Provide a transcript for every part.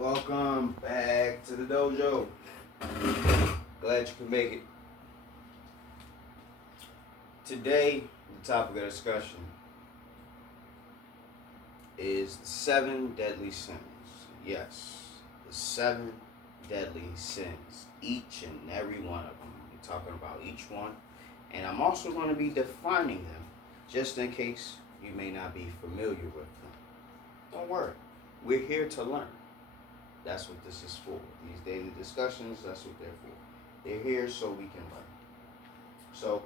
Welcome back to the dojo. Glad you could make it. Today, the topic of discussion is the 7 deadly sins. Yes, the 7 deadly sins. Each and every one of them. We're talking about each one. And I'm also going to be defining them just in case you may not be familiar with them. Don't worry. We're here to learn. That's what this is for. These daily discussions, that's what they're for. They're here so we can learn. So,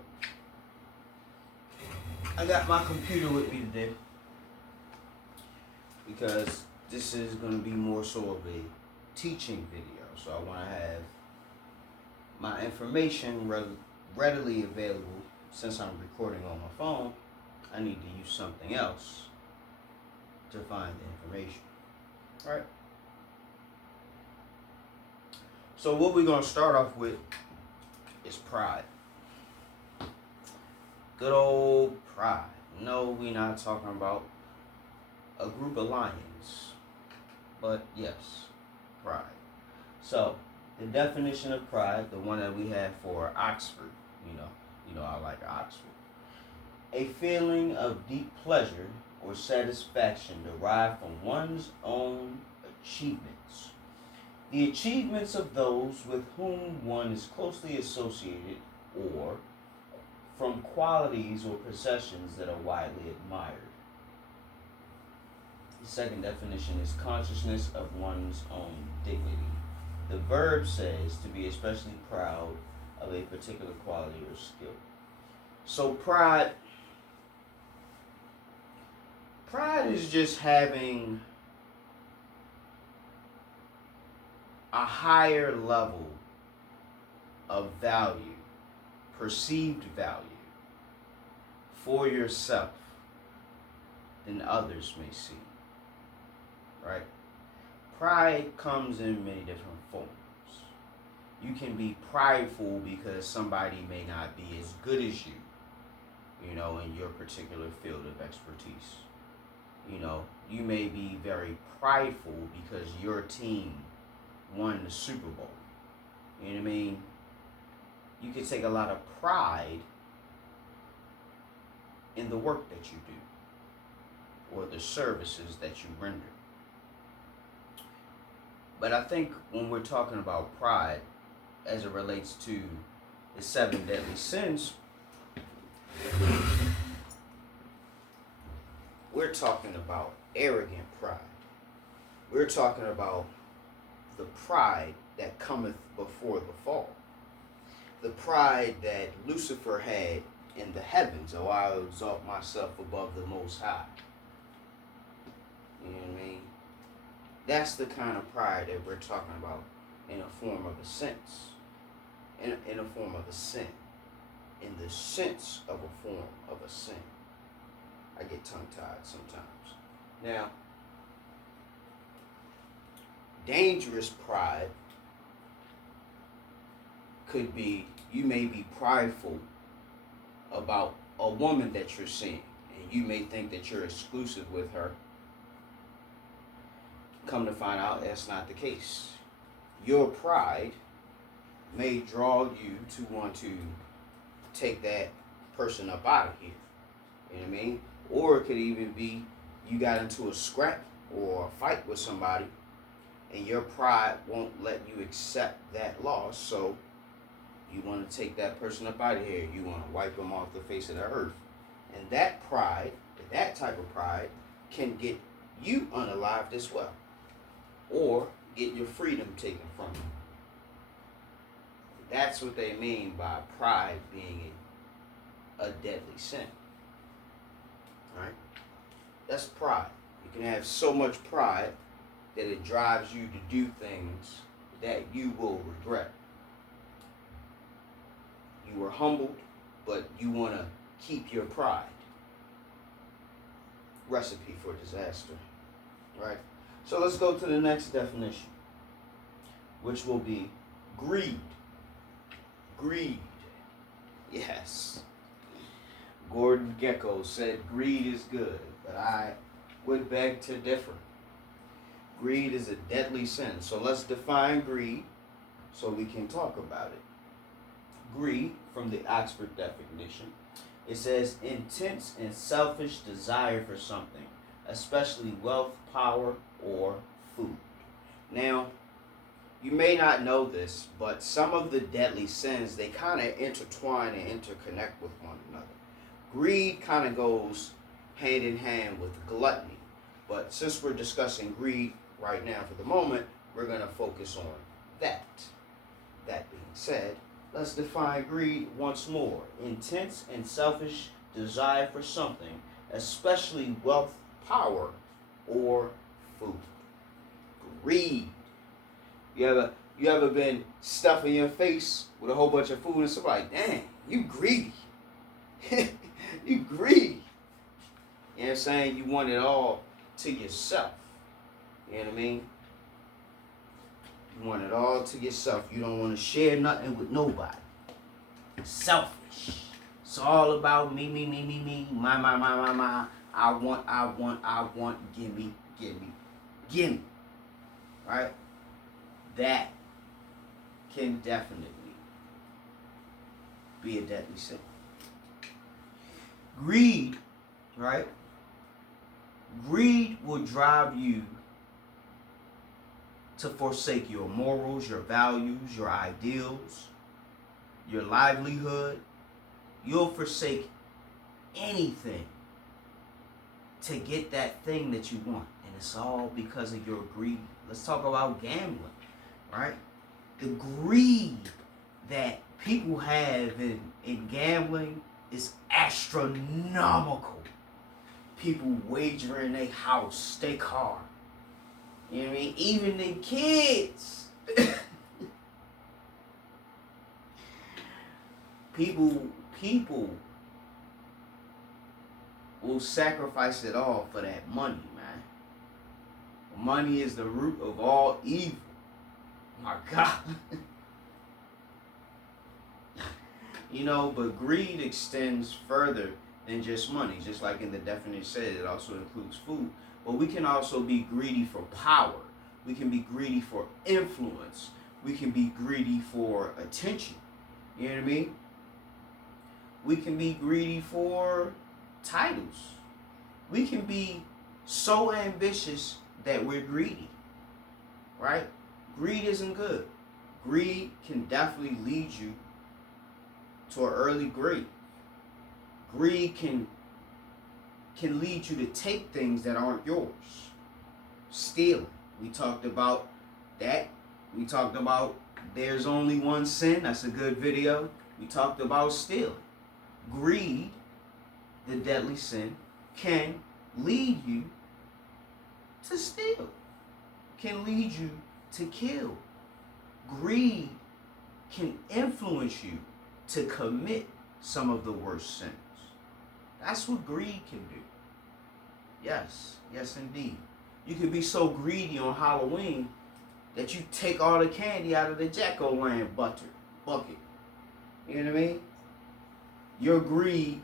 I got my computer with me today because this is going to be more so of a teaching video. So I want to have my information readily available. Since I'm recording on my phone, I need to use something else to find the information. All right? So what we're going to start off with is pride. Good old pride. No, we're not talking about a group of lions. But yes, pride. So, the definition of pride, the one that we have for Oxford, you know I like Oxford. A feeling of deep pleasure or satisfaction derived from one's own achievements. The achievements of those with whom one is closely associated, or from qualities or possessions that are widely admired. The second definition is consciousness of one's own dignity. The verb says to be especially proud of a particular quality or skill. So pride is just having a higher level of value, perceived value for yourself than others may see, right? Pride comes in many different forms. You can be prideful because somebody may not be as good as you, in your particular field of expertise. You may be very prideful because your team won the Super Bowl. You know what I mean? You can take a lot of pride in the work that you do or the services that you render. But I think when we're talking about pride as it relates to the 7 deadly sins, we're talking about arrogant pride. We're talking about the pride that cometh before the fall. The pride that Lucifer had in the heavens. Oh, I'll exalt myself above the Most High. You know what I mean? That's the kind of pride that we're talking about in a form of a sense. In a form of a sin. In the sense of a form of a sin. I get tongue-tied sometimes. Now, dangerous pride could be, you may be prideful about a woman that you're seeing, and you may think that you're exclusive with her. Come to find out that's not the case. Your pride may draw you to want to take that person up out of here. You know what I mean? Or it could even be you got into a scrap or a fight with somebody and your pride won't let you accept that loss, so you want to take that person up out of here. You want to wipe them off the face of the earth. And that pride, that type of pride, can get you unalived as well. Or get your freedom taken from you. That's what they mean by pride being a deadly sin. Right? That's pride. You can have so much pride that it drives you to do things that you will regret. You were humbled, but you want to keep your pride. Recipe for disaster. Right? So let's go to the next definition, which will be greed. Greed. Yes. Gordon Gekko said greed is good, but I would beg to differ. Greed is a deadly sin. So let's define greed so we can talk about it. Greed, from the Oxford definition, it says intense and selfish desire for something, especially wealth, power, or food. Now, you may not know this, but some of the deadly sins, they kind of intertwine and interconnect with one another. Greed kind of goes hand in hand with gluttony. But since we're discussing greed right now for the moment, we're going to focus on that. That being said, let's define greed once more. Intense and selfish desire for something, especially wealth, power, or food. Greed. You ever been stuffing your face with a whole bunch of food and somebody like, dang, you greedy. You greedy. You know what I'm saying? You want it all to yourself. You know what I mean? You want it all to yourself. You don't want to share nothing with nobody. Selfish. It's all about me, my. I want, gimme. Right? That can definitely be a deadly sin. Greed, right? Greed will drive you to forsake your morals, your values, your ideals, your livelihood. You'll forsake anything to get that thing that you want. And it's all because of your greed. Let's talk about gambling, right? The greed that people have in gambling is astronomical. People wagering their house, their car. You know what I mean? Even the kids. People will sacrifice it all for that money, man. Money is the root of all evil. My God. You know, but greed extends further than just money. Just like in the definition said, it also includes food. But we can also be greedy for power. We can be greedy for influence. We can be greedy for attention. You know what I mean? We can be greedy for titles. We can be so ambitious that we're greedy. Right? Greed isn't good. Greed can definitely lead you to an early grave. Greed can lead you to take things that aren't yours. Stealing. We talked about that. We talked about there's only one sin. That's a good video. We talked about stealing. Greed, the deadly sin, can lead you to steal. Can lead you to kill. Greed can influence you to commit some of the worst sins. That's what greed can do. Yes, yes indeed. You can be so greedy on Halloween that you take all the candy out of the jack-o'-lantern bucket. You know what I mean? Your greed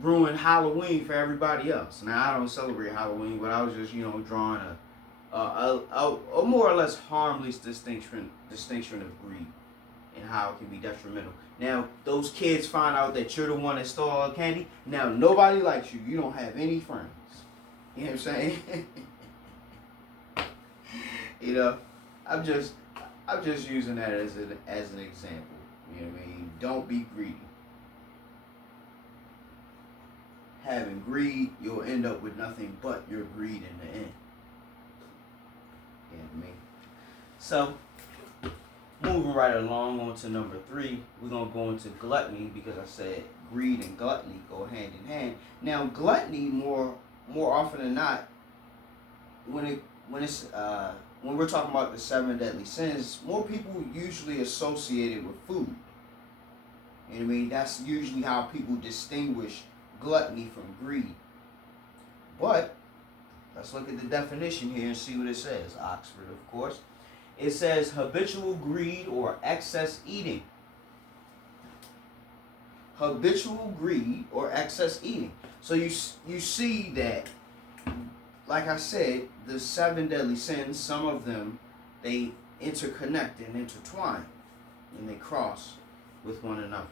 ruined Halloween for everybody else. Now, I don't celebrate Halloween, but I was just, drawing a more or less harmless distinction of greed and how it can be detrimental. Now, those kids find out that you're the one that stole all the candy. Now, nobody likes you. You don't have any friends. You know what I'm saying? I'm just using that as an example. You know what I mean? Don't be greedy. Having greed, you'll end up with nothing but your greed in the end. You know what I mean? So, moving right along on to number 3, we're going to go into gluttony because I said greed and gluttony go hand in hand. Now, gluttony more often than not, when we're talking about the 7 deadly sins, more people usually associate it with food. You know what I mean? That's usually how people distinguish gluttony from greed. But let's look at the definition here and see what it says. Oxford, of course. It says habitual greed or excess eating. Habitual greed or excess eating. So you see that like I said, the 7 deadly sins, some of them, they interconnect and intertwine, and they cross with one another,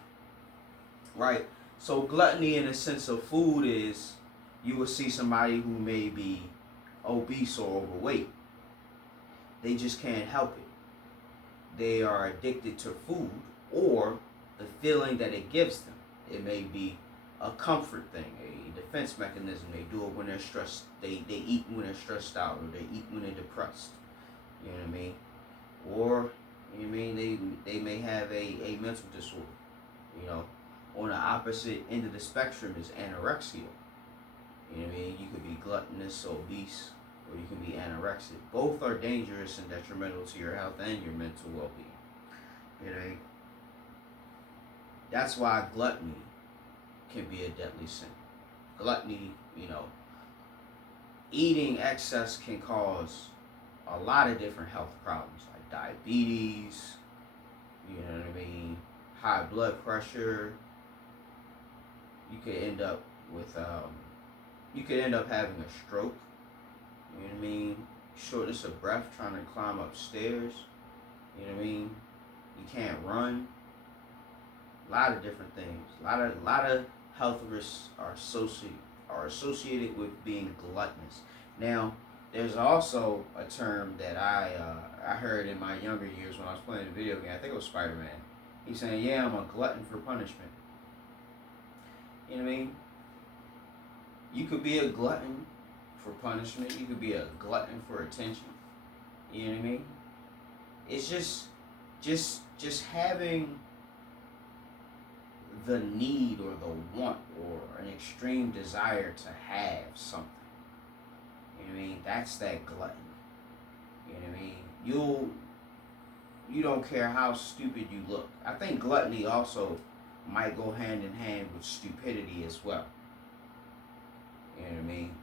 right? So gluttony in the sense of food is, you will see somebody who may be obese or overweight. They just can't help it. They are addicted to food or the feeling that it gives them. It may be a comfort thing, a defense mechanism. They do it when they're stressed. They eat when they're stressed out, or they eat when they're depressed. You know what I mean? Or, you know what I mean, they may have a mental disorder. You know, on the opposite end of the spectrum is anorexia. You know what I mean? You could be gluttonous, obese, or you can be anorexic. Both are dangerous and detrimental to your health and your mental well-being. You know, that's why gluttony can be a deadly sin. Gluttony, you know, eating excess can cause a lot of different health problems, like diabetes, you know what I mean, high blood pressure. You could end up with, having a stroke. You know what I mean? Shortness of breath trying to climb upstairs. You know what I mean? You can't run. A lot of different things. A lot of health risks are associated with being gluttonous. Now, there's also a term that I heard in my younger years when I was playing a video game. I think it was Spider-Man. He's saying, "Yeah, I'm a glutton for punishment." You know what I mean? You could be a glutton for punishment. You could be a glutton for attention. You know what I mean? It's just having the need or the want or an extreme desire to have something. You know what I mean? That's that glutton. You know what I mean? You don't care how stupid you look. I think gluttony also might go hand in hand with stupidity as well. You know what I mean?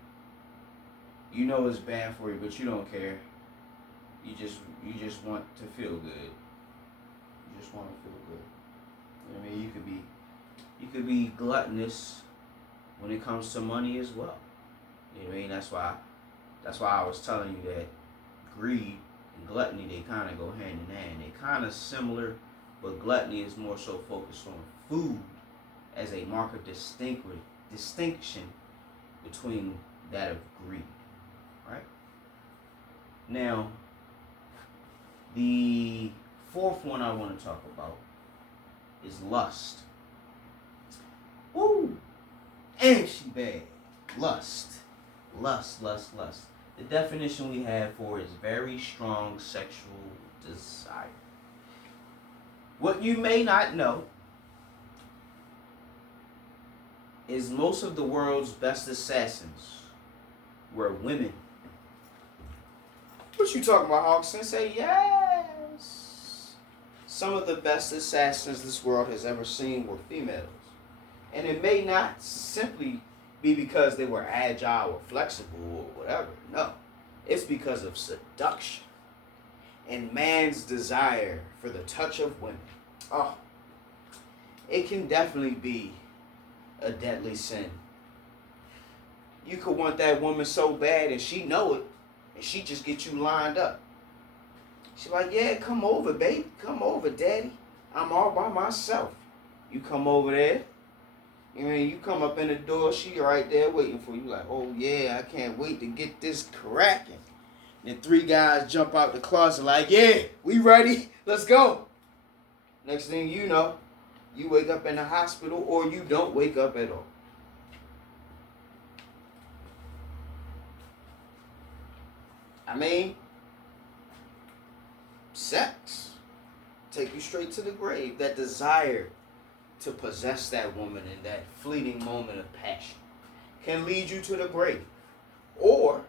You know it's bad for you, but you don't care. You just want to feel good. You just want to feel good. You know what I mean? You could be gluttonous when it comes to money as well. You know what I mean? That's why I was telling you that greed and gluttony, they kind of go hand in hand. They're kind of similar, but gluttony is more so focused on food as a mark of distinction between that of greed, right? Now, the fourth one I want to talk about is lust. Woo! And she bad. Lust. The definition we have for it is very strong sexual desire. What you may not know is most of the world's best assassins were women. What you talking about, Hawk Sensei? Yes. Some of the best assassins this world has ever seen were females. And it may not simply be because they were agile or flexible or whatever. No. It's because of seduction and man's desire for the touch of women. Oh, it can definitely be a deadly sin. You could want that woman so bad and she know it, and she just get you lined up. She like, "Yeah, come over, baby. Come over, daddy. I'm all by myself." You come over there. You know, you come up in the door, she right there waiting for you. Like, "Oh yeah, I can't wait to get this cracking." Then 3 guys jump out the closet like, "Yeah, we ready. Let's go." Next thing you know, you wake up in the hospital, or you don't wake up at all. I mean, sex take you straight to the grave. That desire to possess that woman in that fleeting moment of passion can lead you to the grave, or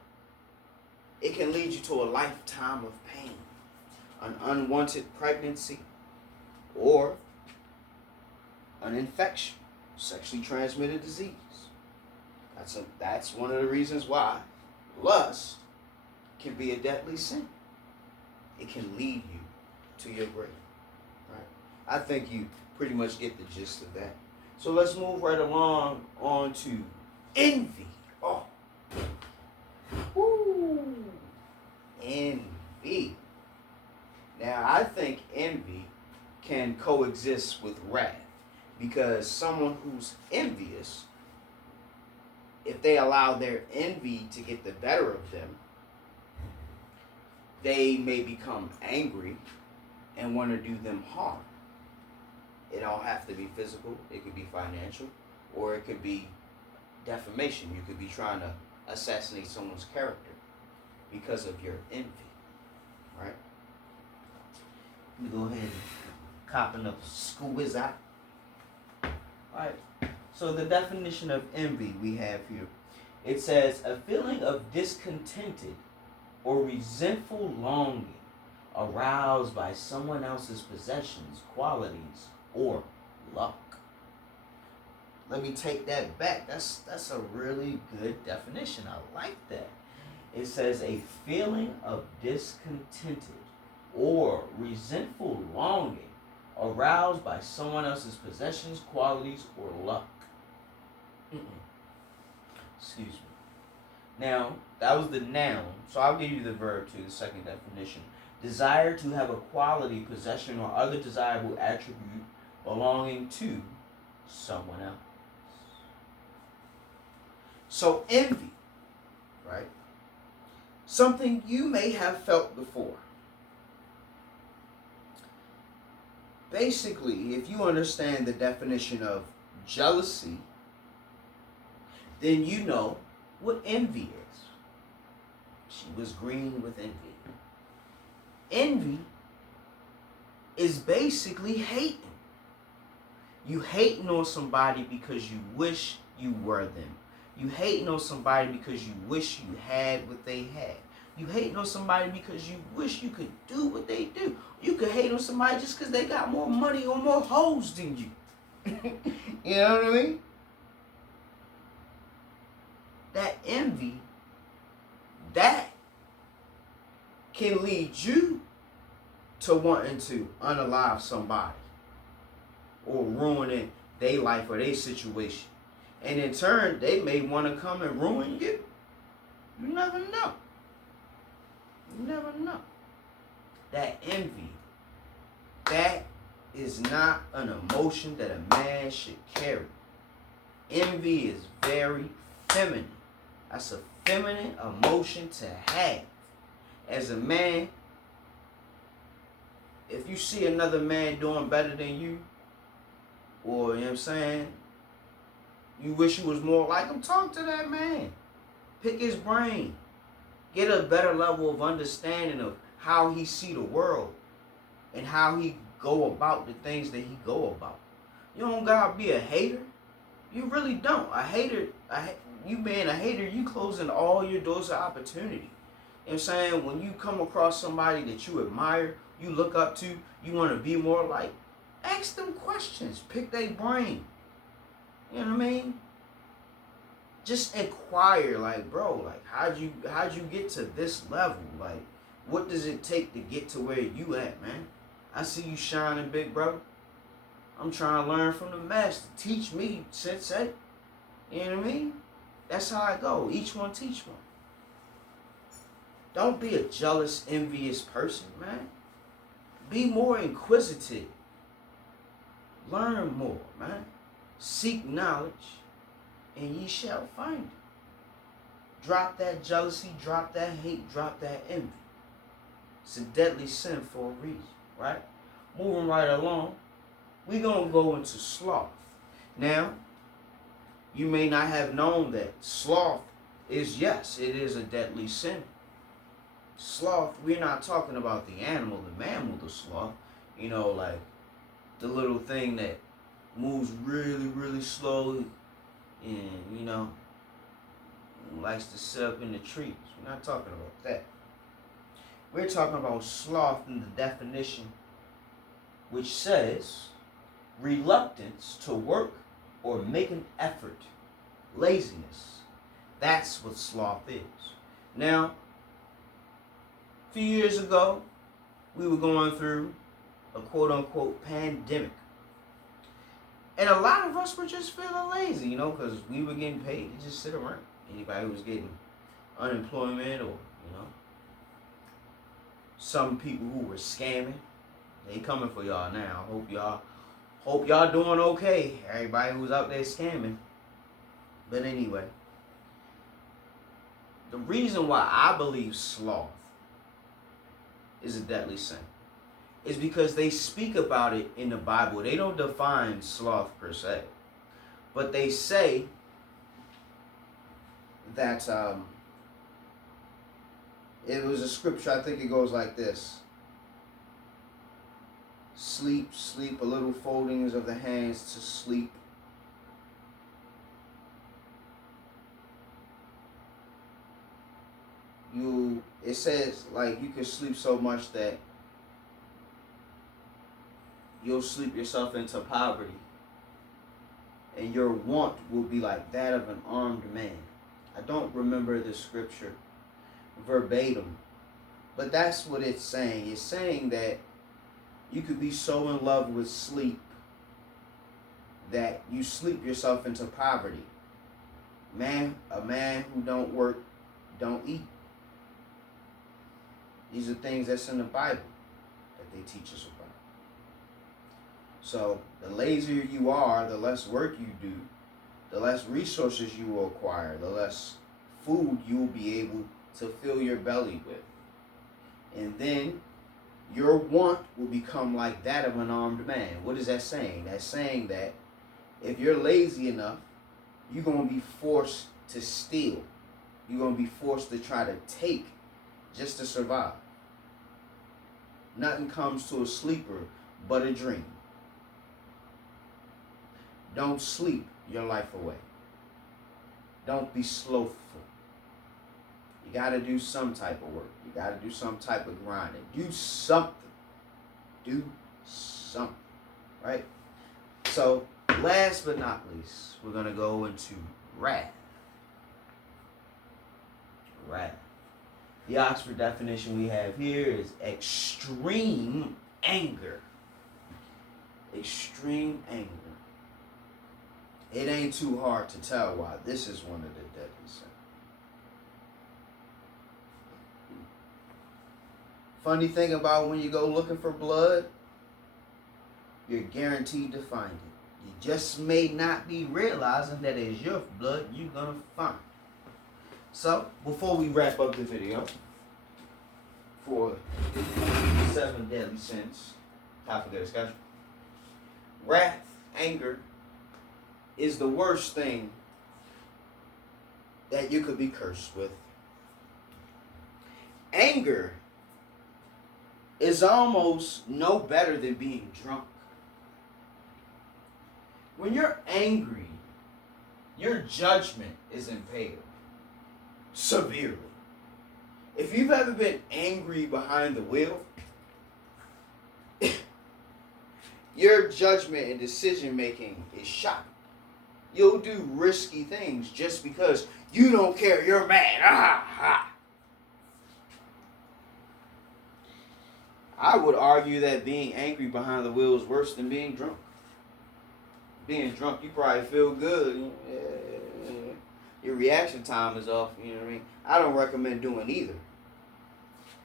it can lead you to a lifetime of pain, an unwanted pregnancy, or an infection, sexually transmitted disease. That's one of the reasons why lust can be a deadly sin. It can lead you to your grave. Right? I think you pretty much get the gist of that. So let's move right along on to envy. Oh. Woo. envy. Now, I think envy can coexist with wrath because someone who's envious, if they allow their envy to get the better of them, they may become angry and want to do them harm. It don't have to be physical. It could be financial, or it could be defamation. You could be trying to assassinate someone's character because of your envy, right? Let me go ahead and copy up squeeze out. All right. So the definition of envy we have here, it says a feeling of discontented or resentful longing aroused by someone else's possessions, qualities, or luck. Let me take that back. That's a really good definition. I like that. It says a feeling of discontented or resentful longing aroused by someone else's possessions, qualities, or luck. Excuse me. Now, that was the noun, so I'll give you the verb too, the second definition. Desire to have a quality, possession, or other desirable attribute belonging to someone else. So envy, right? Something you may have felt before. Basically, if you understand the definition of jealousy, then you know what envy is. She was green with envy. Envy is basically hating. You hating on somebody because you wish you were them. You hating on somebody because you wish you had what they had. You hating on somebody because you wish you could do what they do. You could hate on somebody just because they got more money or more hoes than you. You know what I mean? That envy, that can lead you to wanting to unalive somebody or ruining their life or their situation. And in turn, they may want to come and ruin you. You never know. You never know. That envy, that is not an emotion that a man should carry. Envy is very feminine. That's a feminine emotion to have. As a man, if you see another man doing better than you, or, you know what I'm saying, you wish you was more like him, talk to that man. Pick his brain. Get a better level of understanding of how he see the world and how he go about the things that he go about. You don't gotta be a hater. You really don't. A hater, you being a hater, you closing all your doors of opportunity. You know what I'm saying? When you come across somebody that you admire, you look up to, you want to be more like, ask them questions. Pick their brain. You know what I mean? Just inquire, like, bro, like, how'd you get to this level? Like, what does it take to get to where you at, man? I see you shining, big bro. I'm trying to learn from the master. Teach me, Sensei. You know what I mean? That's how I go. Each one teach one. Don't be a jealous, envious person, man. Be more inquisitive. Learn more, man. Seek knowledge, and ye shall find it. Drop that jealousy, drop that hate, drop that envy. It's a deadly sin for a reason, right? Moving right along, we're going to go into sloth. Now, you may not have known that sloth is, yes, it is a deadly sin. Sloth, we're not talking about the animal, the mammal, the sloth. You know, like the little thing that moves really, really slowly and, you know, likes to sit up in the trees. We're not talking about that. We're talking about sloth in the definition, which says reluctance to work or make an effort, laziness. That's what sloth is. Now, a few years ago, we were going through a quote-unquote pandemic. And a lot of us were just feeling lazy, you know, because we were getting paid to just sit around. Anybody who was getting unemployment or, you know. some people who were scamming. They coming for y'all now. Hope y'all doing okay. Everybody who's out there scamming. But anyway, the reason why I believe sloth is a deadly sin is because they speak about it in the Bible. They don't define sloth per se, but they say that it was a scripture. I think it goes like this: sleep, sleep, a little foldings of the hands to sleep. It says like you can sleep so much that you'll sleep yourself into poverty, and your want will be like that of an armed man. I don't remember the scripture verbatim, but that's what it's saying. It's saying that you could be so in love with sleep that you sleep yourself into poverty. A man who don't work, don't eat. These are things that's in the Bible that they teach us about. So the lazier you are, the less work you do, the less resources you will acquire, the less food you will be able to fill your belly with. And then your want will become like that of an armed man. What is that saying? That's saying that if you're lazy enough, you're going to be forced to steal. You're going to be forced to try to take just to survive. Nothing comes to a sleeper but a dream. Don't sleep your life away. Don't be slothful. You got to do some type of work. You got to do some type of grinding. Do something. Do something. Right? So, last but not least, we're going to go into wrath. Wrath. The Oxford definition we have here is extreme anger. Extreme anger. It ain't too hard to tell why this is one of the deadly sins. Funny thing about when you go looking for blood, you're guaranteed to find it. You just may not be realizing that it's your blood you're going to find. So, before we wrap up the video for 7 deadly sins, time for the discussion. Wrath, anger, is the worst thing that you could be cursed with. Anger is almost no better than being drunk. When you're angry, your judgment is impaired severely. If you've ever been angry behind the wheel, your judgment and decision making is shot. You'll do risky things just because you don't care. You're mad. I would argue that being angry behind the wheel is worse than being drunk. Being drunk, you probably feel good. Your reaction time is off. You know what I mean? I don't recommend doing either.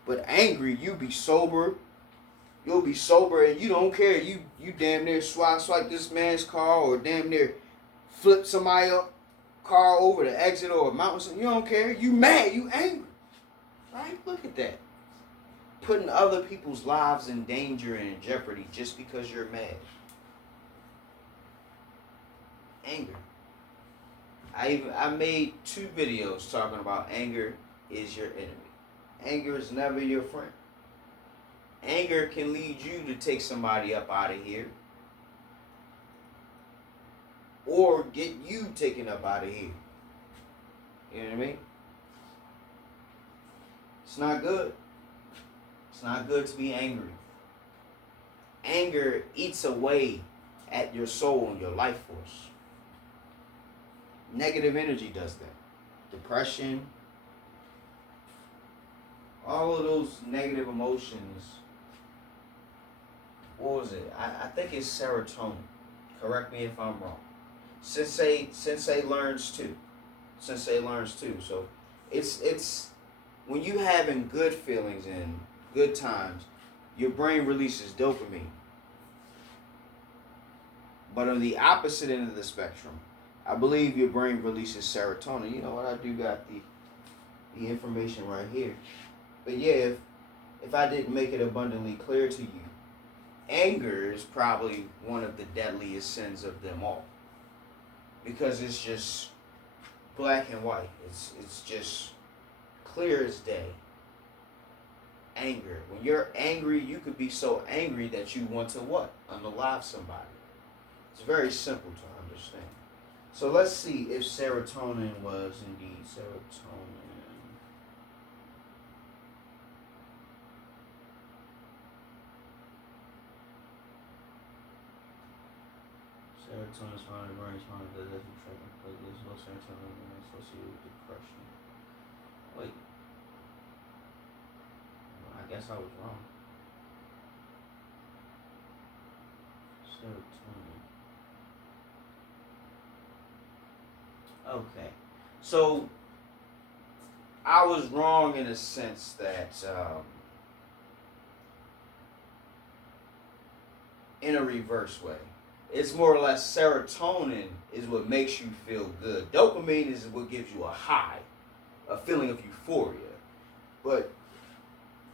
But angry, you be sober. You'll be sober and you don't care. You damn near swipe this man's car or damn near flip somebody up car over the exit or a mountain. You don't care. You mad. You angry. Right? Look at that. Putting other people's lives in danger and in jeopardy just because you're mad. Anger. I made 2 videos talking about anger is your enemy. Anger is never your friend. Anger can lead you to take somebody up out of here or get you taken up out of here. You know what I mean? It's not good. It's not good to be angry. Anger eats away at your soul and your life force. Negative energy does that. Depression, all of those negative emotions. What was it? I think it's serotonin. Correct me if I'm wrong. Sensei learns too. Sensei learns too. So it's when you having good feelings and good times, your brain releases dopamine. But on the opposite end of the spectrum, I believe your brain releases serotonin. You know what? I do got the information right here. But yeah, if I didn't make it abundantly clear to you, anger is probably one of the deadliest sins of them all. Because it's just black and white. It's just clear as day. Anger. When you're angry, you could be so angry that you want to what? Unalive somebody. It's very simple to understand. So let's see if serotonin was indeed serotonin. Serotonin is found in the brain, responding to the treatment, but there's no serotonin associated with depression. Wait. I guess I was wrong. Serotonin. Okay. So, I was wrong in a sense that, in a reverse way. It's more or less serotonin is what makes you feel good. Dopamine is what gives you a high, a feeling of euphoria. But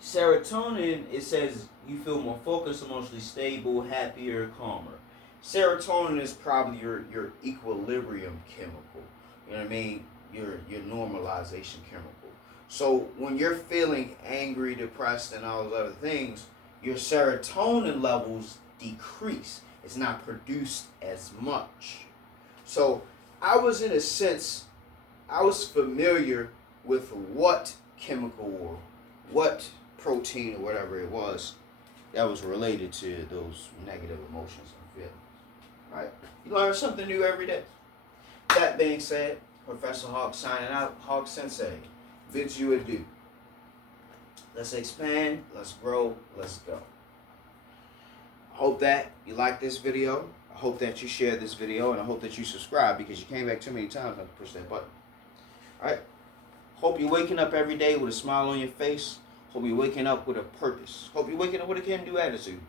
serotonin, it says you feel more focused, emotionally stable, happier, calmer. Serotonin is probably your equilibrium chemical. You know what I mean? Your normalization chemical. So when you're feeling angry, depressed, and all those other things, your serotonin levels decrease. It's not produced as much. So I was, in a sense, I was familiar with what chemical or what protein or whatever it was that was related to those negative emotions and feelings. Right? You learn something new every day. That being said, Professor Hawk signing out. Hawk Sensei bids you adieu. Let's expand, let's grow, let's go. I hope that you like this video. I hope that you share this video, and I hope that you subscribe, because you came back too many times not to push that button. Alright? Hope you're waking up every day with a smile on your face. Hope you're waking up with a purpose. Hope you're waking up with a can-do attitude.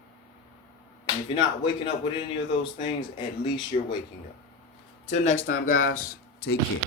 And if you're not waking up with any of those things, at least you're waking up. Till next time, guys, take care.